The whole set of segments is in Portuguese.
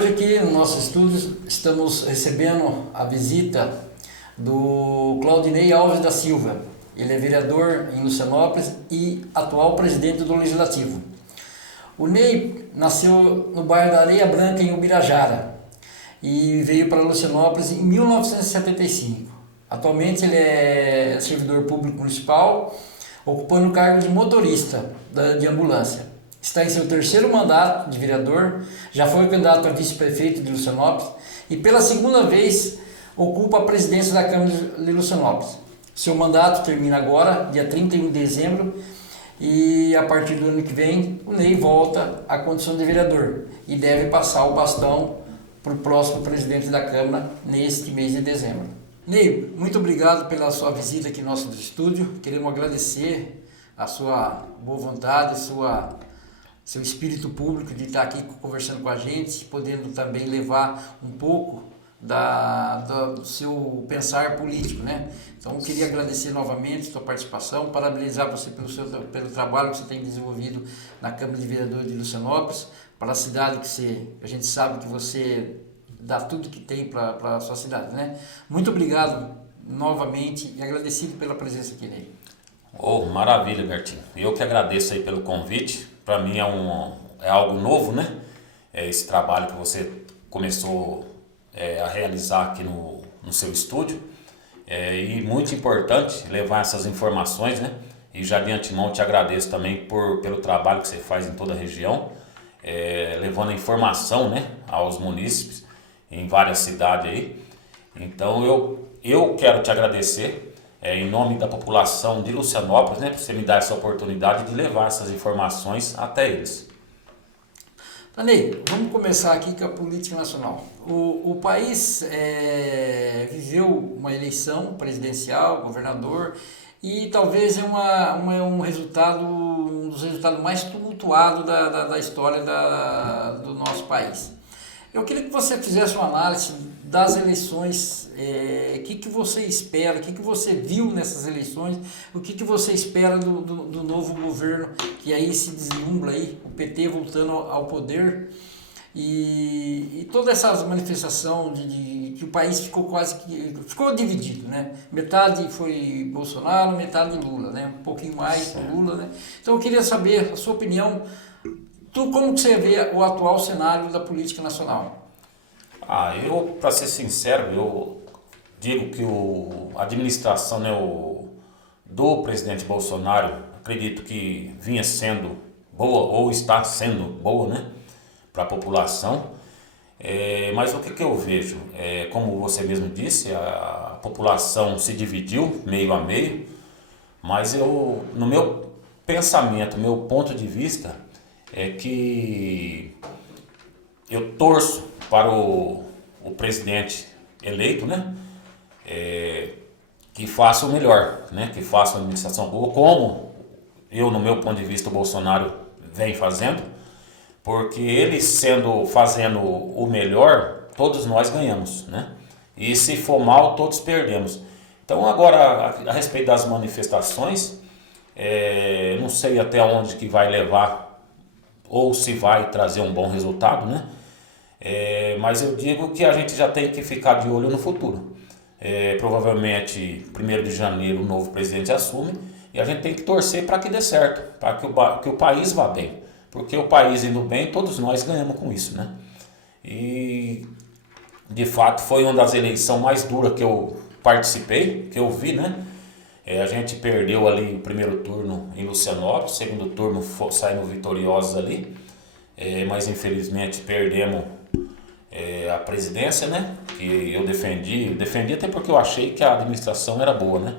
Hoje aqui no nosso estúdio estamos recebendo a visita do Claudinei Alves da Silva. Ele é vereador em Lucianópolis e atual presidente do Legislativo. O Ney nasceu no bairro da Areia Branca, em Ubirajara, e veio para Lucianópolis em 1975. Atualmente ele é servidor público municipal, ocupando o cargo de motorista de ambulância. Está em seu terceiro mandato de vereador, já foi candidato a vice-prefeito de Lucianópolis e pela segunda vez ocupa a presidência da Câmara de Lucianópolis. Seu mandato termina agora, dia 31 de dezembro, e a partir do ano que vem o Ney volta à condição de vereador e deve passar o bastão para o próximo presidente da Câmara neste mês de dezembro. Ney, muito obrigado pela sua visita aqui no nosso estúdio. Queremos agradecer a sua boa vontade, seu espírito público de estar aqui conversando com a gente, podendo também levar um pouco do seu pensar político, né? Então eu queria agradecer novamente a sua participação, parabenizar você pelo trabalho que você tem desenvolvido na Câmara de Vereadores de Lucianópolis, para a cidade a gente sabe que você dá tudo que tem para a sua cidade, né? Muito obrigado novamente e agradecido pela presença aqui, Ney. Oh, maravilha, Bertinho. Eu que agradeço aí pelo convite. Para mim é algo novo, né? Esse trabalho que você começou a realizar aqui no seu estúdio. E muito importante levar essas informações, né? E já de antemão te agradeço também pelo trabalho que você faz em toda a região, levando a informação, né, aos munícipes em várias cidades aí. Então eu quero te agradecer em nome da população de Lucianópolis, né, por você me dar essa oportunidade de levar essas informações até eles. Ney, vamos começar aqui com a política nacional. O país viveu uma eleição presidencial, governador, e talvez um dos resultados mais tumultuados da história do nosso país. Eu queria que você fizesse uma análise das eleições, o que você espera, o que você viu nessas eleições, o que você espera do novo governo que aí se deslumbra, aí, o PT voltando ao poder e toda essa manifestação de que o país ficou dividido, né? Metade foi Bolsonaro, metade Lula, né? Um pouquinho mais Lula, né? Então eu queria saber a sua opinião. Como que você vê o atual cenário da política nacional? Eu, para ser sincero, eu digo que a administração, né, do presidente Bolsonaro, acredito que vinha sendo boa ou está sendo boa, né, para a população. Mas o que eu vejo? Como você mesmo disse, a população se dividiu meio a meio, mas no meu pensamento, meu ponto de vista, é que eu torço para o presidente eleito, né, que faça o melhor, né, que faça uma administração boa, como no meu ponto de vista, o Bolsonaro vem fazendo, porque ele fazendo o melhor, todos nós ganhamos, né, e se for mal, todos perdemos. Então agora, a respeito das manifestações, não sei até onde que vai levar, ou se vai trazer um bom resultado, né? Mas eu digo que a gente já tem que ficar de olho no futuro. Provavelmente, 1º de janeiro, o novo presidente assume e a gente tem que torcer para que dê certo, para que o país vá bem. Porque o país indo bem, todos nós ganhamos com isso, né? E, de fato, foi uma das eleições mais duras que eu participei, que eu vi, né? A gente perdeu ali o primeiro turno em Lucianópolis, segundo turno saímos vitoriosos ali, mas infelizmente perdemos a presidência, né? Que eu defendi até porque eu achei que a administração era boa, né?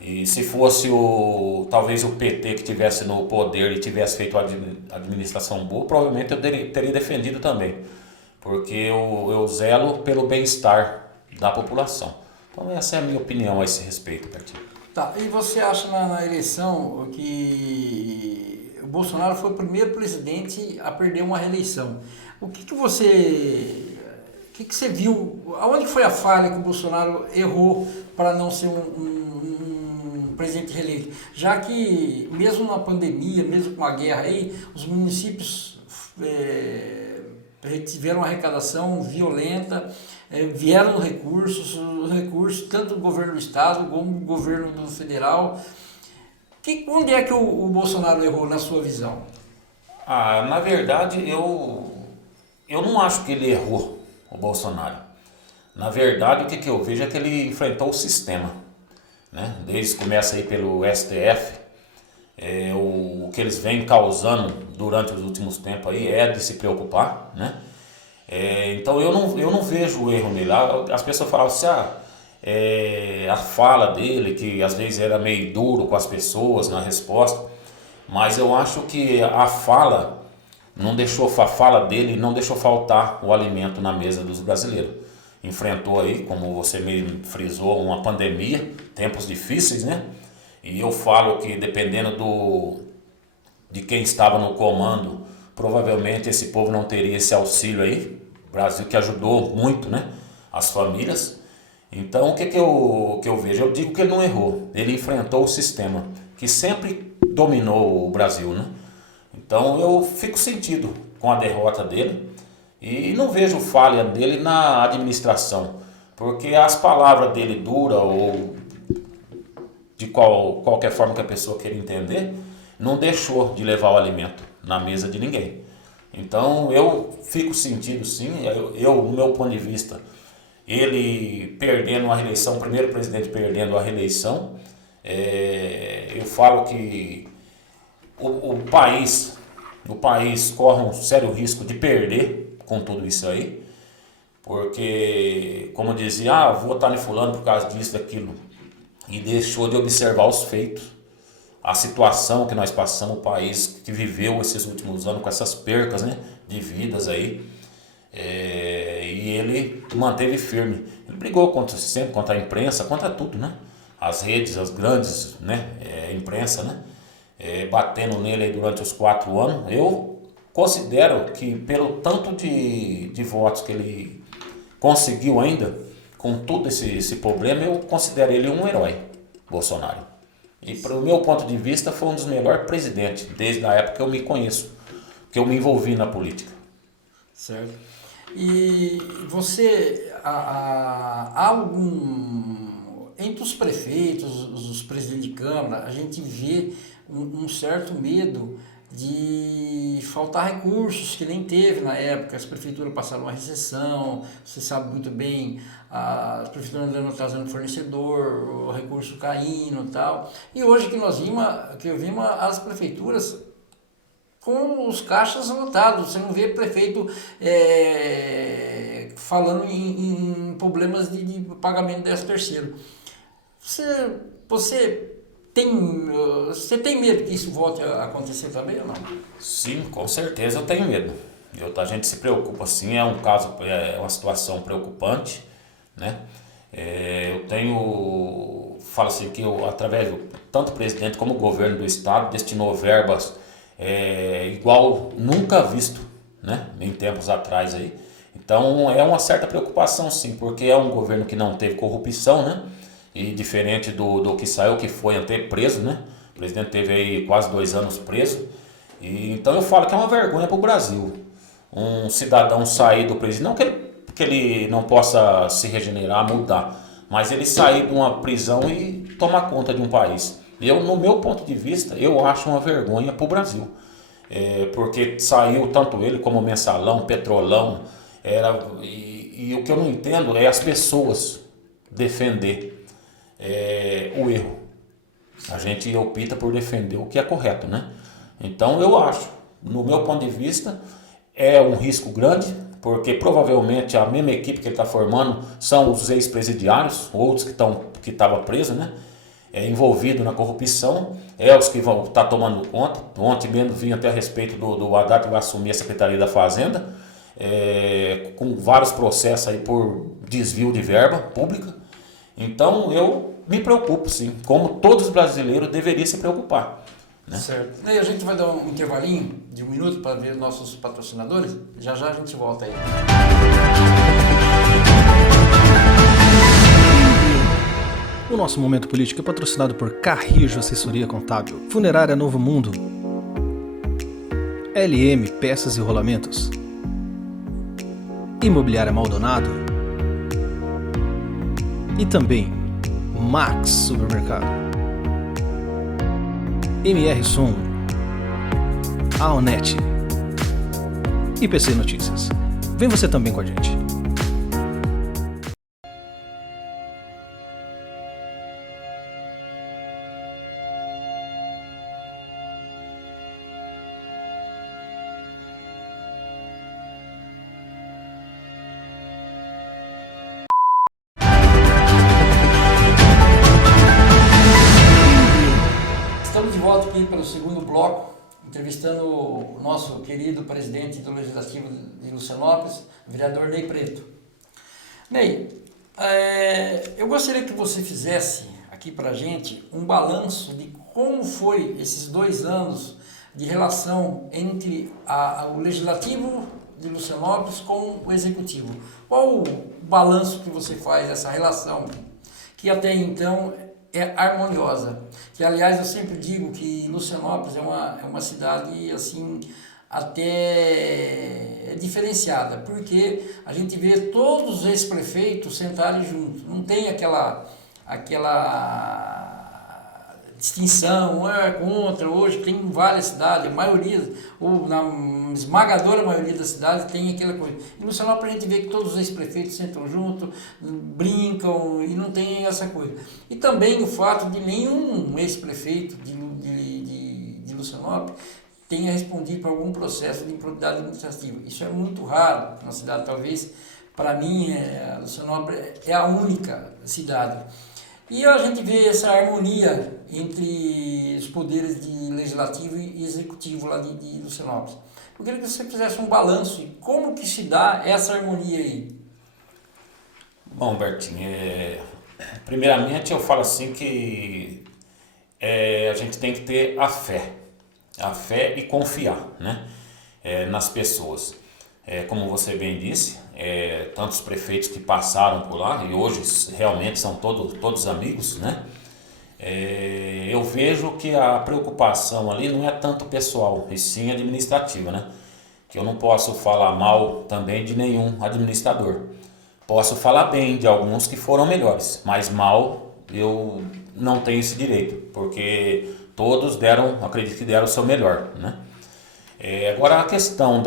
E se fosse talvez o PT que tivesse no poder e tivesse feito a administração boa, provavelmente eu teria defendido também, porque eu zelo pelo bem-estar da população. Então essa é a minha opinião a esse respeito, Bertinho. Tá, e você acha na eleição que o Bolsonaro foi o primeiro presidente a perder uma reeleição? O que você viu? Aonde foi a falha que o Bolsonaro errou para não ser um presidente reeleito? Já que mesmo na pandemia, mesmo com a guerra aí, os municípios tiveram uma arrecadação violenta, vieram recursos tanto do governo do estado como do governo do federal. Onde é que o Bolsonaro errou na sua visão? Na verdade, eu não acho que ele errou, o Bolsonaro. Na verdade, o que eu vejo é que ele enfrentou o sistema, né? Desde que começa aí pelo STF, o que eles vêm causando durante os últimos tempos aí é de se preocupar, né? Então eu não vejo o erro nele. As pessoas falavam assim, a fala dele, que às vezes era meio duro com as pessoas na resposta, mas eu acho que a fala dele não deixou faltar o alimento na mesa dos brasileiros. Enfrentou aí, como você mesmo frisou, uma pandemia, tempos difíceis, né? E eu falo que dependendo de quem estava no comando, provavelmente esse povo não teria esse auxílio aí. O Brasil que ajudou muito, né, as famílias. Então o que eu vejo? Eu digo que ele não errou. Ele enfrentou o sistema que sempre dominou o Brasil, né? Então eu fico sentido com a derrota dele e não vejo falha dele na administração, porque as palavras dele duras ou de qualquer forma que a pessoa queira entender, não deixou de levar o alimento na mesa de ninguém. Então eu fico sentido sim, no meu ponto de vista, ele perdendo a reeleição, o primeiro presidente perdendo a reeleição, eu falo que o país corre um sério risco de perder com tudo isso aí, porque, como dizia, vou votar em fulano por causa disso, daquilo, e deixou de observar os feitos, a situação que nós passamos, o país que viveu esses últimos anos com essas percas, né, de vidas aí, e ele manteve firme. Ele brigou sempre contra a imprensa, contra tudo, né? As redes, as grandes, né, imprensa, né? Batendo nele aí durante os 4 anos. Eu considero que pelo tanto de votos que ele conseguiu ainda, com todo esse problema, eu considero ele um herói, Bolsonaro. E pelo meu ponto de vista foi um dos melhores presidentes, desde a época que eu me conheço, que eu me envolvi na política. Certo. E você, há algum... Entre os prefeitos, os presidentes de Câmara, a gente vê um certo medo de faltar recursos que nem teve na época. As prefeituras passaram uma recessão, você sabe muito bem, as prefeituras andando trazendo fornecedor, o recurso caindo e tal. E hoje que eu vimos as prefeituras com os caixas lotados, você não vê prefeito falando em problemas de pagamento do 13º. Você tem medo que isso volte a acontecer também ou não? Sim, com certeza eu tenho medo. A gente se preocupa sim, é uma situação preocupante, né? Falo assim que através tanto o presidente como o governo do estado destinou verbas igual nunca visto, né? Em tempos atrás aí. Então é uma certa preocupação sim, porque é um governo que não teve corrupção, né? E diferente do que saiu, que foi até preso, né? O presidente teve aí quase 2 anos preso. Então eu falo que é uma vergonha para o Brasil. Um cidadão sair do presidente, não que ele não possa se regenerar, mudar, mas ele sair de uma prisão e tomar conta de um país. No meu ponto de vista, eu acho uma vergonha para o Brasil. Porque saiu tanto ele como o Mensalão, Petrolão, e o que eu não entendo é as pessoas defender o erro. A gente opta por defender o que é correto, né? Então eu acho, no meu ponto de vista, é um risco grande, porque provavelmente a mesma equipe que ele está formando são os ex-presidiários, outros que estavam presos, né? Envolvidos na corrupção, os que vão estar tomando conta. Ontem mesmo vim até a respeito do Haddad, que vai assumir a Secretaria da Fazenda, com vários processos aí por desvio de verba pública. Então eu me preocupo sim, como todos os brasileiros deveriam se preocupar, né? Certo. E a gente vai dar um intervalinho de 1 minuto para ver nossos patrocinadores. Já a gente volta aí. O nosso Momento Político é patrocinado por Carrijo Assessoria Contábil, Funerária Novo Mundo, LM Peças e Rolamentos, Imobiliária Maldonado e também Max Supermercado, MR Som, Aonet e PC Notícias. Vem você também com a gente. Estamos de volta aqui para o segundo bloco, entrevistando o nosso querido presidente do Legislativo de Lucianópolis, o vereador Ney Preto. Ney, eu gostaria que você fizesse aqui para a gente um balanço de como foi esses 2 anos de relação entre o Legislativo de Lucianópolis com o Executivo. Qual o balanço que você faz dessa relação, que até então é harmoniosa? Que, aliás, eu sempre digo que Lucianópolis é uma cidade assim até diferenciada, porque a gente vê todos os ex-prefeitos sentarem juntos, não tem aquela distinção, um é contra. Hoje tem várias cidades, a maioria, ou na esmagadora maioria das cidades tem aquela coisa. E no Lucianópolis a gente vê que todos os ex-prefeitos sentam juntos, brincam e não tem essa coisa. E também o fato de nenhum ex-prefeito de Lucianópolis tenha respondido por algum processo de improbidade administrativa. Isso é muito raro na cidade, talvez para mim Lucianópolis é a única cidade. E a gente vê essa harmonia entre os poderes de legislativo e executivo lá de Lucianópolis. Eu queria que você fizesse um balanço de como que se dá essa harmonia aí. Bom, Bertinho, primeiramente eu falo assim que a gente tem que ter a fé e confiar, né, nas pessoas. Como você bem disse, tantos prefeitos que passaram por lá e hoje realmente são todos amigos, né? Eu vejo que a preocupação ali não é tanto pessoal, e sim administrativa, né? Que eu não posso falar mal também de nenhum administrador. Posso falar bem de alguns que foram melhores, mas mal eu não tenho esse direito, porque todos acredito que deram o seu melhor, né? Agora a questão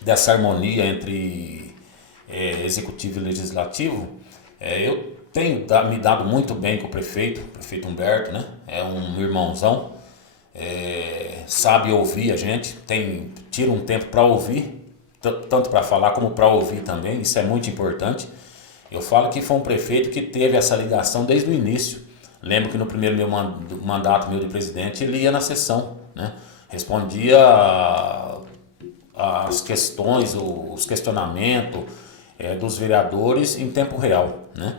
dessa harmonia entre executivo e legislativo, eu tenho me dado muito bem com o prefeito Humberto, né? É um irmãozão, sabe ouvir a gente, tira um tempo para ouvir, tanto para falar como para ouvir também, isso é muito importante. Eu falo que foi um prefeito que teve essa ligação desde o início. Lembro que no primeiro mandato meu de presidente ele ia na sessão, né? Respondia as questões, os questionamentos dos vereadores em tempo real, né?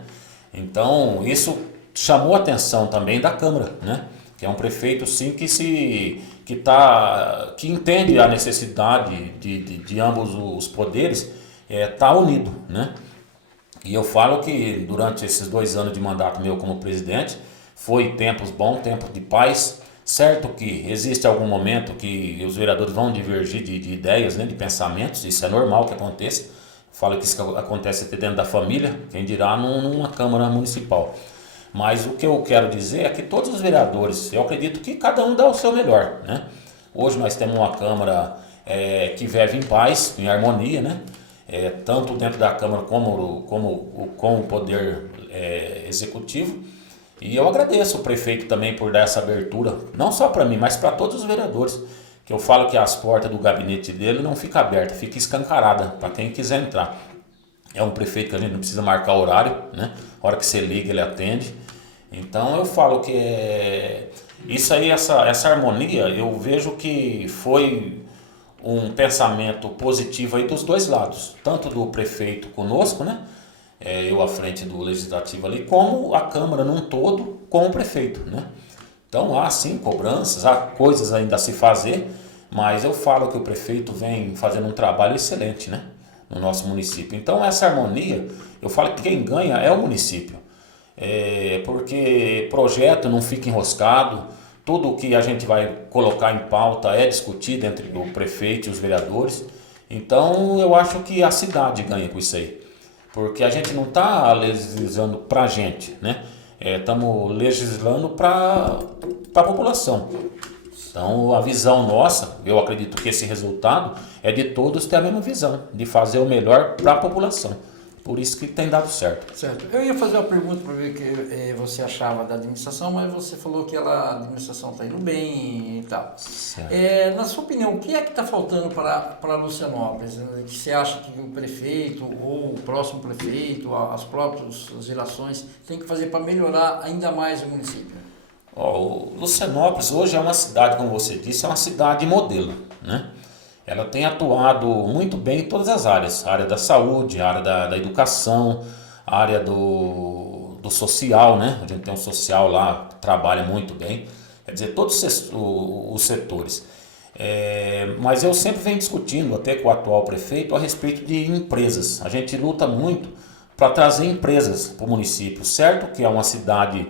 Então isso chamou a atenção também da Câmara, né? Que é um prefeito sim que entende a necessidade de ambos os poderes tá unido, né? E eu falo que durante esses 2 anos de mandato meu como presidente foi tempos bons, tempos de paz. Certo que existe algum momento que os vereadores vão divergir de ideias, né, de pensamentos, isso é normal que aconteça. Falo que isso acontece até dentro da família, quem dirá numa Câmara Municipal. Mas o que eu quero dizer é que todos os vereadores, eu acredito que cada um dá o seu melhor, né? Hoje nós temos uma Câmara que vive em paz, em harmonia, né? Tanto dentro da Câmara como com o poder executivo. E eu agradeço o prefeito também por dar essa abertura, não só para mim, mas para todos os vereadores. Que eu falo que as portas do gabinete dele não ficam abertas, fica escancarada para quem quiser entrar. É um prefeito que a gente não precisa marcar horário, né? A hora que você liga ele atende. Então eu falo que isso aí, essa harmonia, eu vejo que foi um pensamento positivo aí dos dois lados, tanto do prefeito conosco, né? Eu à frente do legislativo ali, como a Câmara num todo com o prefeito, né? Então há sim cobranças, há coisas ainda a se fazer, mas eu falo que o prefeito vem fazendo um trabalho excelente, né, no nosso município. Então essa harmonia, eu falo que quem ganha é o município, porque projeto não fica enroscado, tudo que a gente vai colocar em pauta é discutido entre o prefeito e os vereadores. Então eu acho que a cidade ganha com isso aí, porque a gente não está legislando para a gente, né? Estamos legislando para a população. Então a visão nossa, eu acredito que esse resultado é de todos ter a mesma visão, de fazer o melhor para a população. Por isso que tem dado certo. Certo. Eu ia fazer uma pergunta para ver o que você achava da administração, mas você falou que a administração está indo bem e tal. Na sua opinião, o que é que está faltando para Lucianópolis? O que você acha que o prefeito ou o próximo prefeito, as próprias gerações, tem que fazer para melhorar ainda mais o município? O Lucianópolis hoje é uma cidade, como você disse, é uma cidade modelo, né? Ela tem atuado muito bem em todas as áreas, a área da saúde, a área da educação, a área do social, né? A gente tem um social lá que trabalha muito bem, quer dizer, todos os setores. Mas eu sempre venho discutindo, até com o atual prefeito, a respeito de empresas. A gente luta muito para trazer empresas para o município, certo que é uma cidade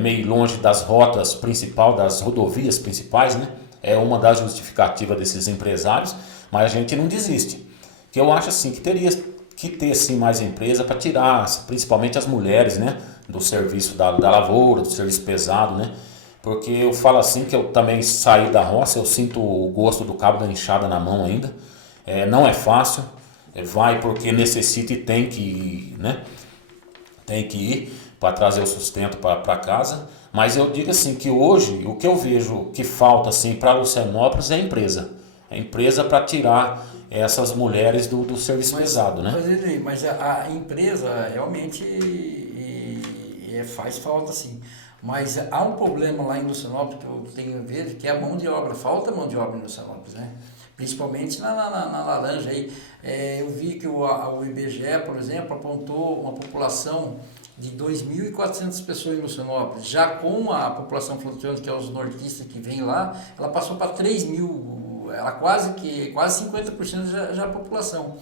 meio longe das rotas principais, das rodovias principais, né? É uma das justificativas desses empresários, mas a gente não desiste. Que eu acho assim que teria que ter sim mais empresa para tirar, principalmente as mulheres, né, do serviço da lavoura, do serviço pesado, né? Porque eu falo assim que eu também saí da roça, eu sinto o gosto do cabo da enxada na mão ainda. Não é fácil, vai porque necessita e tem que ir, né? Tem que ir para trazer o sustento para casa. Mas eu digo assim que hoje o que eu vejo que falta assim para Lucianópolis é empresa. É empresa para tirar essas mulheres do serviço pesado, né? Mas a empresa realmente faz falta sim. Mas há um problema lá em Lucianópolis que eu tenho a ver, que é a mão de obra. Falta mão de obra em Lucianópolis, né? Principalmente na laranja aí. Eu vi que o IBGE, por exemplo, apontou uma população de 2.400 pessoas em Lucianópolis. Já com a população flutuante, que é os nortistas que vêm lá, ela passou para 3.000, ela quase 50% já é a população.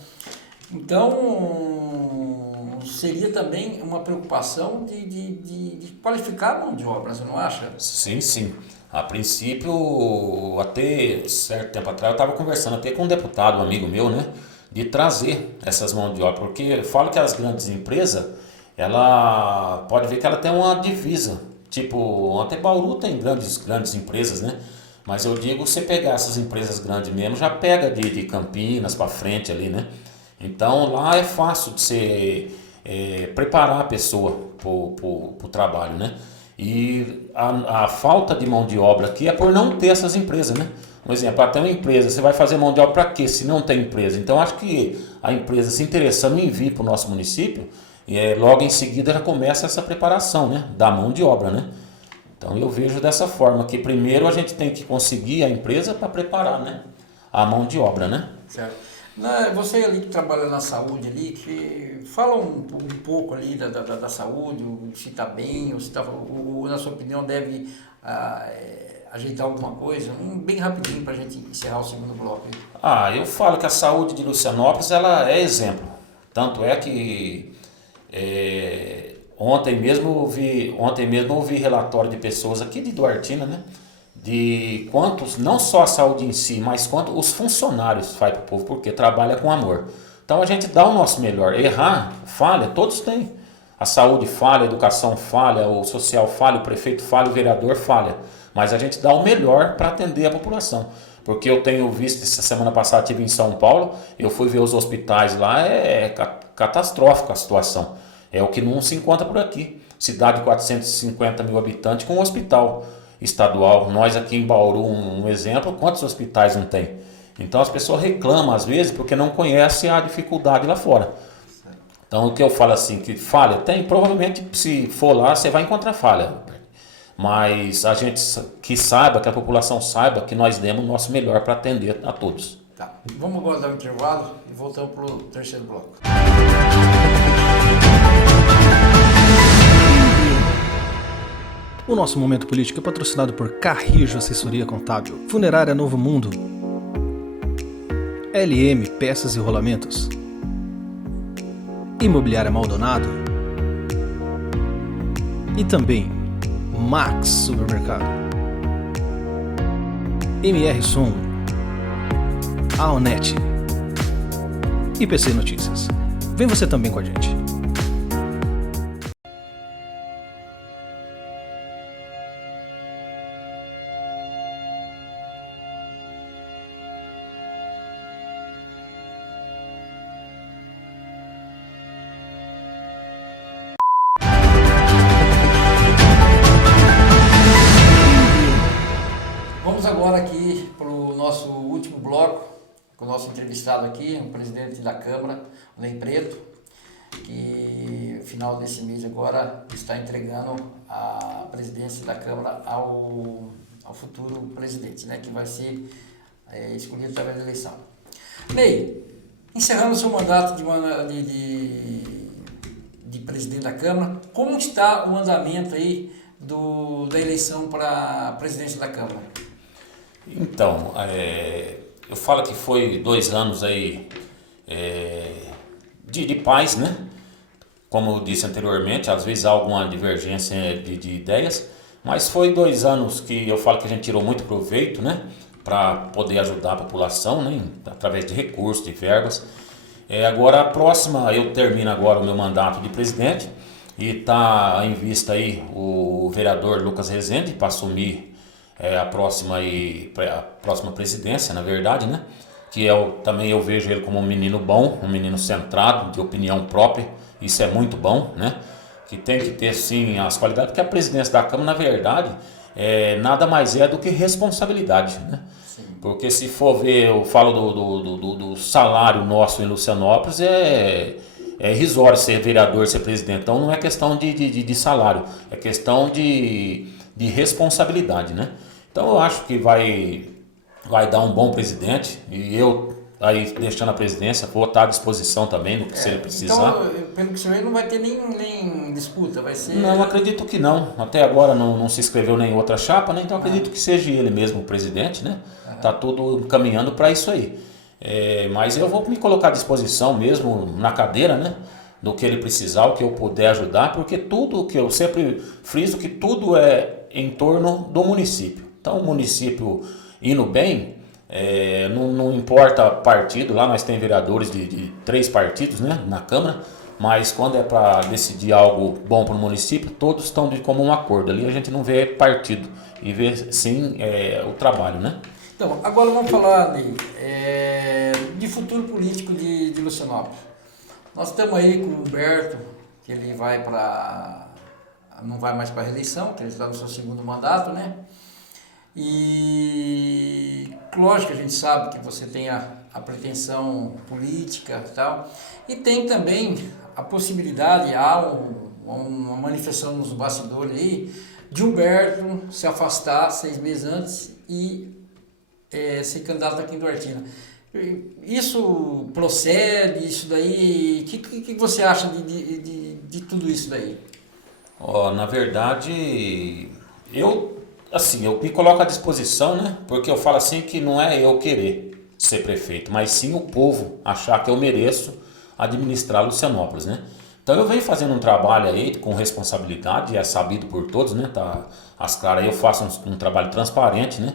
Então, seria também uma preocupação de qualificar a mão de obra, você não acha? Sim, sim. A princípio, até certo tempo atrás, eu estava conversando até com um deputado, um amigo meu, né, de trazer essas mãos de obra, porque eu falo que as grandes empresas, ela pode ver que ela tem uma divisa, tipo, até Bauru tem grandes empresas, né? Mas eu digo, você pegar essas empresas grandes mesmo, já pega de Campinas para frente ali, né? Então lá é fácil de você preparar a pessoa para o trabalho, né? E a falta de mão de obra aqui é por não ter essas empresas, né? Um exemplo, para ter uma empresa, você vai fazer mão de obra para quê se não tem empresa? Então acho que a empresa se interessando em vir para o nosso município, e logo em seguida já começa essa preparação, né, da mão de obra, né? Então eu vejo dessa forma, que primeiro a gente tem que conseguir a empresa para preparar, né, a mão de obra, né? Certo. Você ali que trabalha na saúde ali, que fala um pouco ali da saúde, se está bem, ou se ou, na sua opinião deve ajeitar alguma coisa, bem rapidinho para a gente encerrar o segundo bloco. Eu falo que a saúde de Lucianópolis ela é exemplo, tanto é que ontem mesmo eu ouvi relatório de pessoas aqui de Duartina, né? De quantos, não só a saúde em si, mas quanto os funcionários faz para o povo, porque trabalha com amor. Então a gente dá o nosso melhor. Errar, falha, todos têm. A saúde falha, a educação falha, o social falha, o prefeito falha, o vereador falha. Mas a gente dá o melhor para atender a população. Porque eu tenho visto, essa semana passada estive em São Paulo, eu fui ver os hospitais lá, catastrófica a situação. É o que não se encontra por aqui. Cidade de 450 mil habitantes com um hospital estadual. Nós aqui em Bauru, um exemplo, quantos hospitais não tem? Então as pessoas reclamam às vezes porque não conhecem a dificuldade lá fora. Então o que eu falo assim, que falha, tem, provavelmente se for lá você vai encontrar falha. Mas a gente que saiba, que a população saiba que nós demos o nosso melhor para atender a todos. Tá, vamos agora dar um intervalo e voltamos para o terceiro bloco. O nosso momento político é patrocinado por Carrijo Assessoria Contábil, Funerária Novo Mundo, LM Peças e Rolamentos, Imobiliária Maldonado e também Max Supermercado, MR Som, Aonet, IPC Notícias. Vem você também com a gente. Vamos agora aqui para o nosso último bloco, com o nosso entrevistado aqui, o presidente da Câmara, o Ney Preto, que no final desse mês agora está entregando a presidência da Câmara ao futuro presidente, né, que vai ser escolhido através da eleição. Ney, encerrando o seu mandato de presidente da Câmara, como está o andamento aí da eleição para a presidência da Câmara? Então, eu falo que foi 2 anos aí de paz, né? Como eu disse anteriormente, às vezes há alguma divergência de ideias, mas foi 2 anos que eu falo que a gente tirou muito proveito, né? Para poder ajudar a população, né? Através de recursos, de verbas. Agora a próxima, eu termino agora o meu mandato de presidente e está em vista aí o vereador Lucas Rezende para assumir a próxima presidência, na verdade, né? Que também eu vejo ele como um menino bom, um menino centrado, de opinião própria. Isso é muito bom, né? Que tem que ter, sim, as qualidades, porque a presidência da Câmara, na verdade, nada mais é do que responsabilidade, né? Sim. Porque se for ver, eu falo do salário nosso em Lucianópolis, é irrisório ser vereador, ser presidente. Então não é questão de salário, é questão de responsabilidade, né? Então eu acho que vai dar um bom presidente e eu, aí deixando a presidência, vou estar à disposição também no que se ele precisar. Então, pelo que o senhor não vai ter nem disputa, vai ser... Não, acredito que não. Até agora não se inscreveu nem outra chapa, né? Então acredito que seja ele mesmo o presidente, né? Tá tudo caminhando para isso aí. Mas eu vou me colocar à disposição mesmo na cadeira, né? Do que ele precisar, o que eu puder ajudar, porque tudo que eu sempre friso que tudo é em torno do município. Então o município indo bem, não importa partido, lá nós temos vereadores de 3 partidos, né, na Câmara, mas quando é para decidir algo bom para o município, todos estão de comum acordo. Ali a gente não vê partido e vê sim o trabalho, né? Então, agora vamos falar de futuro político de Lucianópolis. Nós estamos aí com o Humberto, que ele não vai mais para a reeleição, que ele está no seu 2º mandato, né? E lógico que a gente sabe que você tem a pretensão política e tal, e tem também a possibilidade, há uma manifestação nos bastidores aí, de Humberto se afastar 6 meses antes e ser candidato aqui em Duartina. Isso procede, isso daí, o que você acha de tudo isso daí? Na verdade, eu me coloco à disposição, né? Porque eu falo assim que não é eu querer ser prefeito, mas sim o povo achar que eu mereço administrar Lucianópolis, né? Então eu venho fazendo um trabalho aí com responsabilidade, é sabido por todos, né? Tá às claras, eu faço um trabalho transparente, né?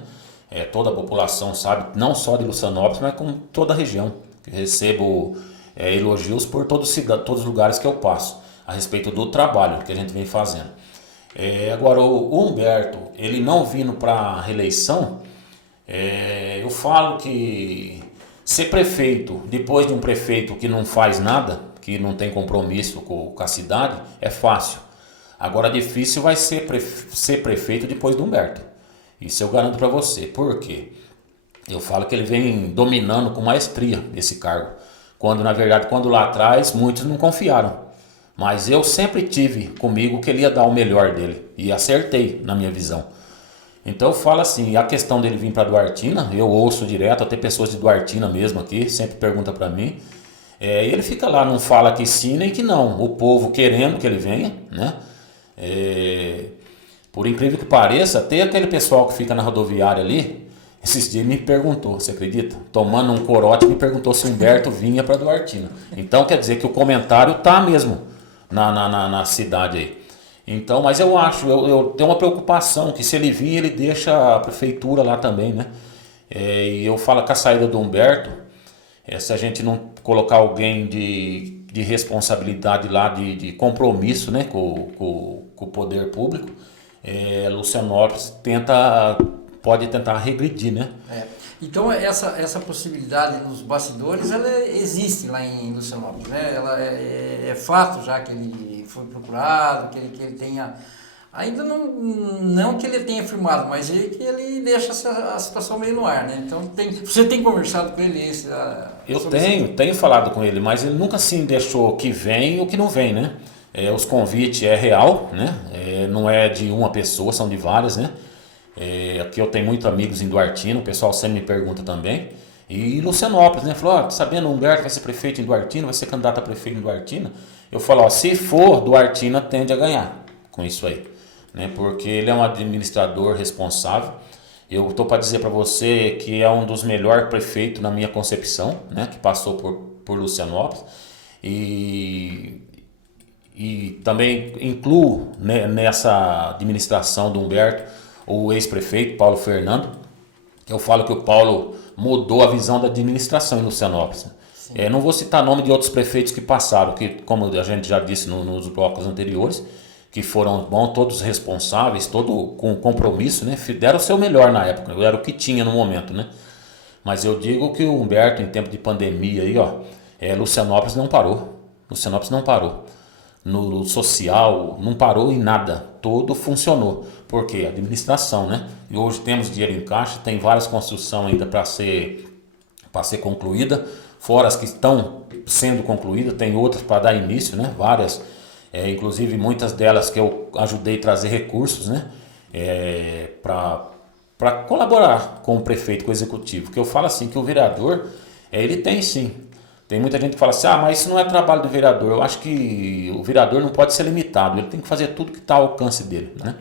Toda a população sabe, não só de Lucianópolis, mas com toda a região. Eu recebo elogios por todos os lugares que eu passo, a respeito do trabalho que a gente vem fazendo. Agora, o Humberto, ele não vindo para a reeleição, eu falo que ser prefeito, depois de um prefeito que não faz nada, que não tem compromisso com a cidade, é fácil. Agora, difícil vai ser prefeito depois do Humberto. Isso eu garanto para você. Por quê? Eu falo que ele vem dominando com maestria esse cargo. Quando, na verdade, lá atrás, muitos não confiaram. Mas eu sempre tive comigo que ele ia dar o melhor dele. E acertei na minha visão. Então eu falo assim, a questão dele vir para Duartina, eu ouço direto, até pessoas de Duartina mesmo aqui, sempre pergunta para mim. Ele fica lá, não fala que sim nem que não. O povo querendo que ele venha, né? Por incrível que pareça, até aquele pessoal que fica na rodoviária ali, esses dias me perguntou, você acredita? Tomando um corote, me perguntou se Humberto vinha para Duartina. Então quer dizer que o comentário tá mesmo na cidade aí. Então, mas eu acho, eu tenho uma preocupação que se ele vir, ele deixa a prefeitura lá também, né? E eu falo que a saída do Humberto, Se a gente não colocar alguém de responsabilidade lá, de compromisso, né, com o poder público, Lucianópolis pode tentar regredir, né? Então essa possibilidade nos bastidores, ela existe lá em Lucianópolis, né? Ela é fato já que ele foi procurado, que ele tenha, ainda não que ele tenha afirmado, mas que ele deixa a situação meio no ar, né? Então você tem conversado com ele? Eu tenho falado com ele, mas ele nunca assim deixou que vem ou que não vem, né? Os convites é real, né? Não é de uma pessoa, são de várias, né? Aqui eu tenho muitos amigos em Duartina, o pessoal sempre me pergunta também. E Lucianópolis, né? Falou, tá sabendo, o Humberto vai ser prefeito em Duartina, vai ser candidato a prefeito em Duartina. Eu falo, se for, Duartina tende a ganhar com isso aí, né? Porque ele é um administrador responsável. Eu estou para dizer para você que é um dos melhores prefeitos na minha concepção, né? Que passou por Lucianópolis. E também incluo, né, nessa administração do Humberto o ex-prefeito Paulo Fernando. Eu falo que o Paulo mudou a visão da administração em Lucianópolis. Não vou citar nome de outros prefeitos que passaram, que, como a gente já disse nos blocos anteriores, que foram bons, todos responsáveis, todos com compromisso, né? Deram o seu melhor na época, era o que tinha no momento, né? Mas eu digo que o Humberto, em tempo de pandemia, aí, Lucianópolis não parou. Lucianópolis não parou. No social, não parou em nada. Tudo funcionou. Por quê? Administração, né? E hoje temos dinheiro em caixa, tem várias construções ainda para ser concluída, fora as que estão sendo concluídas, tem outras para dar início, né? Várias, inclusive muitas delas que eu ajudei a trazer recursos, né? Para colaborar com o prefeito, com o executivo. Que eu falo assim, que o vereador, ele tem sim. Tem muita gente que fala assim, mas isso não é trabalho do vereador. Eu acho que o vereador não pode ser limitado, ele tem que fazer tudo que está ao alcance dele, né?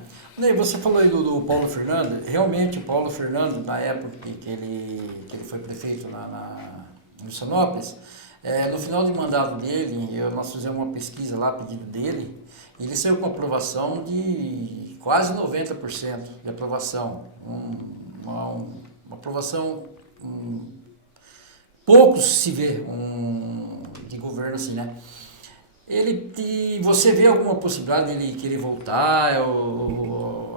Você falou aí do Paulo Fernando. Realmente o Paulo Fernando, na época que ele foi prefeito em Lucianópolis, no final de mandato dele, nós fizemos uma pesquisa lá a pedido dele, ele saiu com aprovação de quase 90% de aprovação. Uma aprovação... poucos se vê de governo assim, né? Você vê alguma possibilidade dele querer voltar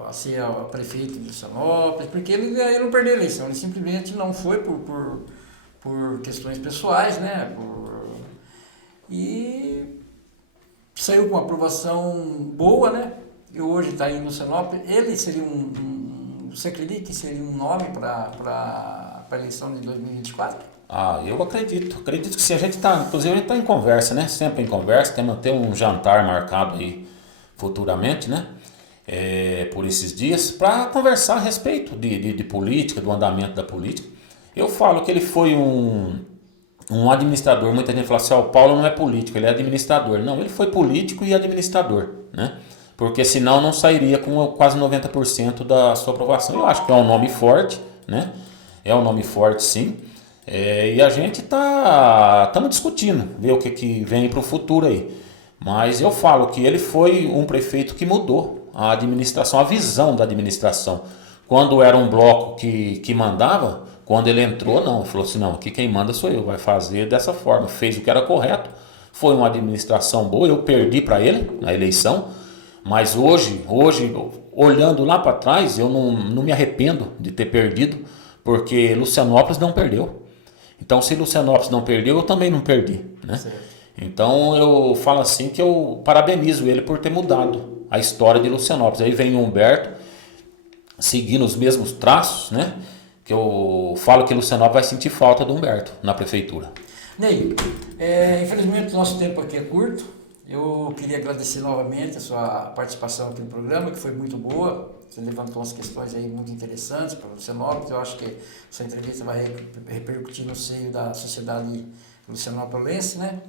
a ser prefeito de Lucianópolis? Porque ele não perdeu a eleição, ele simplesmente não foi por questões pessoais, né? E saiu com uma aprovação boa, né? E hoje está em Lucianópolis. Ele seria você acredita que seria um nome para a eleição de 2024? Eu acredito que sim. Inclusive a gente está em conversa, né? Sempre em conversa, temos até um jantar marcado aí futuramente, né? Por esses dias, para conversar a respeito de política, do andamento da política. Eu falo que ele foi um administrador. Muita gente fala assim, o Paulo não é político, ele é administrador. Não, ele foi político e administrador, né? Porque senão não sairia com quase 90% da sua aprovação. Eu acho que é um nome forte, né? É um nome forte, sim. E a gente estamos discutindo, ver o que vem para o futuro aí. Mas eu falo que ele foi um prefeito que mudou a administração, a visão da administração. Quando era um bloco que mandava, quando ele entrou, não. Ele falou assim, não, aqui quem manda sou eu, vai fazer dessa forma. Fez o que era correto, foi uma administração boa, eu perdi para ele na eleição. Mas hoje, olhando lá para trás, eu não me arrependo de ter perdido, porque Lucianópolis não perdeu. Então, se Lucianópolis não perdeu, eu também não perdi, né? Certo. Então, eu falo assim que eu parabenizo ele por ter mudado a história de Lucianópolis. Aí vem o Humberto, seguindo os mesmos traços, né? Que eu falo que Lucianópolis vai sentir falta do Humberto na prefeitura. Ney, infelizmente o nosso tempo aqui é curto. Eu queria agradecer novamente a sua participação aqui no programa, que foi muito boa. Você levantou umas questões aí muito interessantes para o Lucianópolis. Eu acho que essa entrevista vai repercutir no seio da sociedade lucianopolense, né?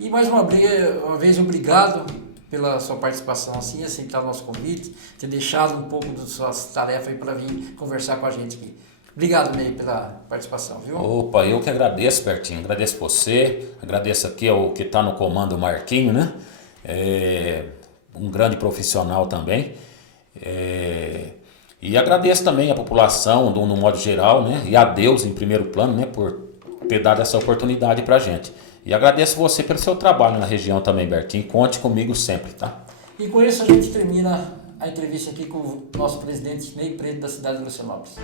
E mais uma vez, obrigado pela sua participação, assim, aceitar o nosso convite, ter deixado um pouco das suas tarefas aí para vir conversar com a gente aqui. Obrigado, Ney, pela participação, viu? Opa, eu que agradeço, Bertinho. Agradeço você, agradeço aqui ao que está no comando, o Marquinho, né? Um grande profissional também. E agradeço também a população, no modo geral, né? E a Deus em primeiro plano, né? Por ter dado essa oportunidade pra gente. E agradeço você pelo seu trabalho na região também, Bertinho. Conte comigo sempre, tá? E com isso a gente termina a entrevista aqui com o nosso presidente Ney Preto da cidade de Lucianópolis.